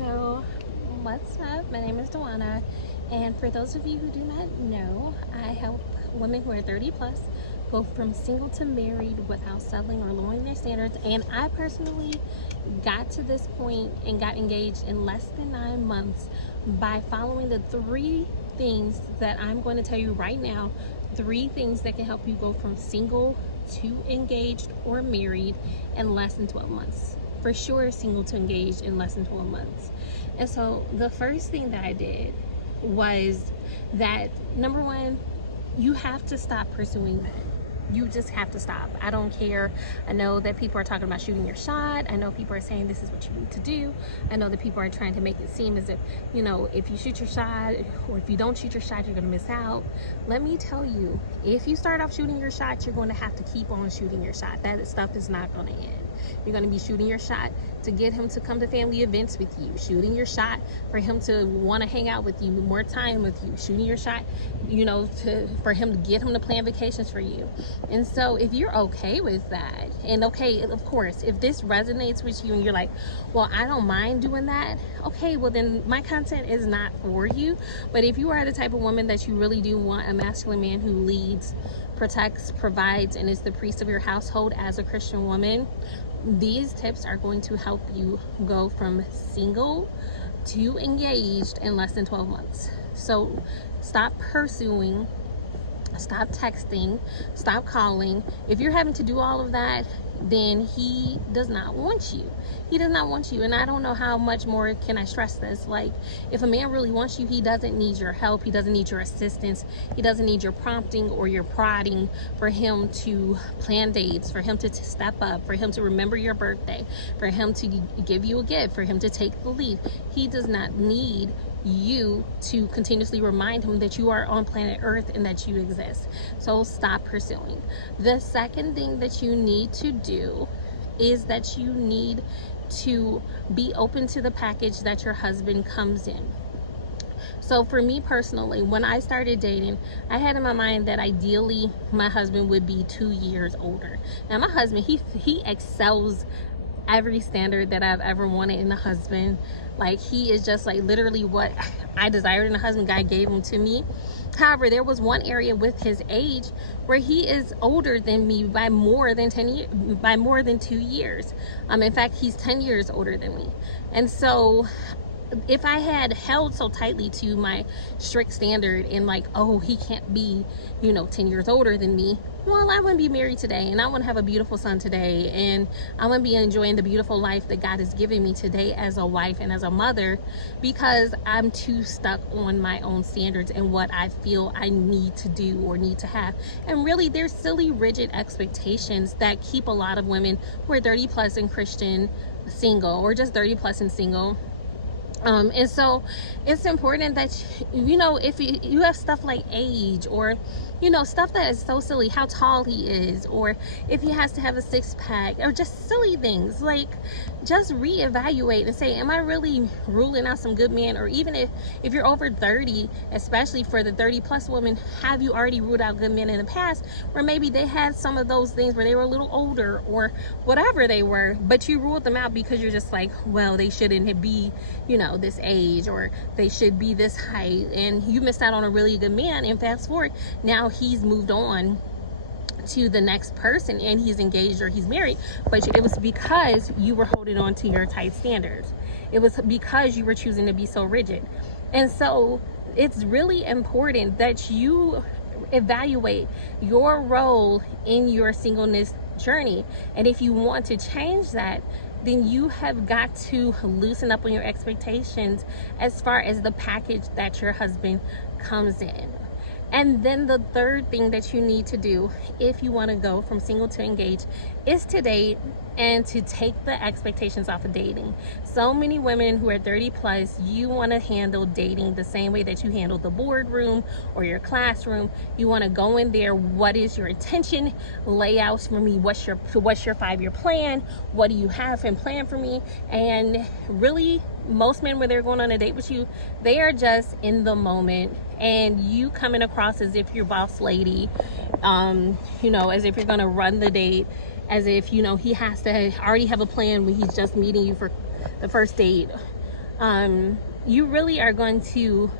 So, what's up? My name is Dewana, and for those of you who do not know, I help women who are 30 plus go from single to married without settling or lowering their standards. And I personally got to this point and got engaged in less than 9 months by following the three things that I'm going to tell you right now. Three things that can help you go from single to engaged or married in less than 12 months. For sure, single to engaged in less than 12 months. And so the first thing that I did was that, number one, you have to stop pursuing men. You just have to stop. I don't care. I know that people are talking about shooting your shot. I know people are saying this is what you need to do. I know that people are trying to make it seem as if, if you shoot your shot or if you don't shoot your shot, you're going to miss out. Let me tell you, if you start off shooting your shot, you're going to have to keep on shooting your shot. That stuff is not going to end. You're going to be shooting your shot to get him to come to family events with you, shooting your shot for him to want to hang out with you, more time with you, shooting your shot, for him to get him to plan vacations for you. And so if you're okay with that, and okay, of course, if this resonates with you and you're like, well, I don't mind doing that, okay, well then my content is not for you. But if you are the type of woman that you really do want a masculine man who leads, protects, provides, and is the priest of your household as a Christian woman, these tips are going to help you go from single to engaged in less than 12 months. So stop pursuing, stop texting, stop calling. If you're having to do all of that, then he does not want you. He does not want you. And I don't know how much more can I stress this. Like, if a man really wants you, he doesn't need your help. He doesn't need your assistance. He doesn't need your prompting or your prodding for him to plan dates, for him to step up, for him to remember your birthday, for him to give you a gift, for him to take the lead. He does not need you to continuously remind him that you are on planet Earth and that you exist. So stop pursuing. The second thing that you need to do is that you need to be open to the package that your husband comes in. So for me personally, when I started dating, I had in my mind that ideally my husband would be 2 years older. Now my husband, he excels every standard that I've ever wanted in a husband. Like, he is just like literally what I desired in a husband. God gave him to me. However, there was one area with his age where he is older than me by more than 2 years. In fact, he's 10 years older than me. And so if I had held so tightly to my strict standard and like, oh, he can't be, 10 years older than me, well, I wouldn't be married today, and I wouldn't have a beautiful son today, and I wouldn't be enjoying the beautiful life that God has given me today as a wife and as a mother, because I'm too stuck on my own standards and what I feel I need to do or need to have. And really, there's silly, rigid expectations that keep a lot of women who are 30 plus and Christian single, or just 30 plus and single. And so it's important that, if you have stuff like age, or, stuff that is so silly, how tall he is, or if he has to have a 6-pack, or just silly things, like, just reevaluate and say, am I really ruling out some good men? Or even if you're over 30, especially for the 30 plus women, have you already ruled out good men in the past, where maybe they had some of those things where they were a little older or whatever they were, but you ruled them out because you're just like, well, they shouldn't be, this age, or they should be this height, and you missed out on a really good man. And fast forward, now he's moved on to the next person and he's engaged or he's married, but it was because you were holding on to your tight standards. It was because you were choosing to be so rigid. And so it's really important that you evaluate your role in your singleness journey. And if you want to change that, then you have got to loosen up on your expectations as far as the package that your husband comes in. And then the third thing that you need to do if you want to go from single to engaged is to date and to take the expectations off of dating. So many women who are 30 plus, you want to handle dating the same way that you handle the boardroom or your classroom. You want to go in there, what is your intention, layouts for me, what's your 5-year plan, what do you have in plan for me? And really, most men, when they're going on a date with you, they are just in the moment, and you coming across as if you're boss lady, as if you're going to run the date, as if he has to already have a plan when he's just meeting you for the first date. you really are going to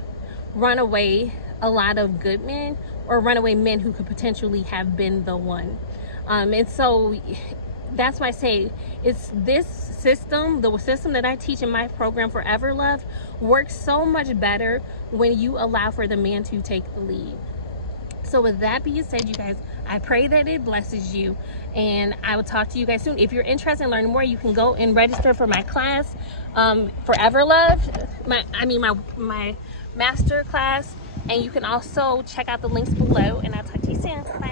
run away a lot of good men, or run away men who could potentially have been the one. And so that's why I say it's this system, the system that I teach in my program, Forever Love, works so much better when you allow for the man to take the lead. So with that being said, you guys, I pray that it blesses you, and I will talk to you guys soon. If you're interested in learning more, you can go and register for my class, Forever Love, my master class, and you can also check out the links below, and I'll talk to you soon. Bye.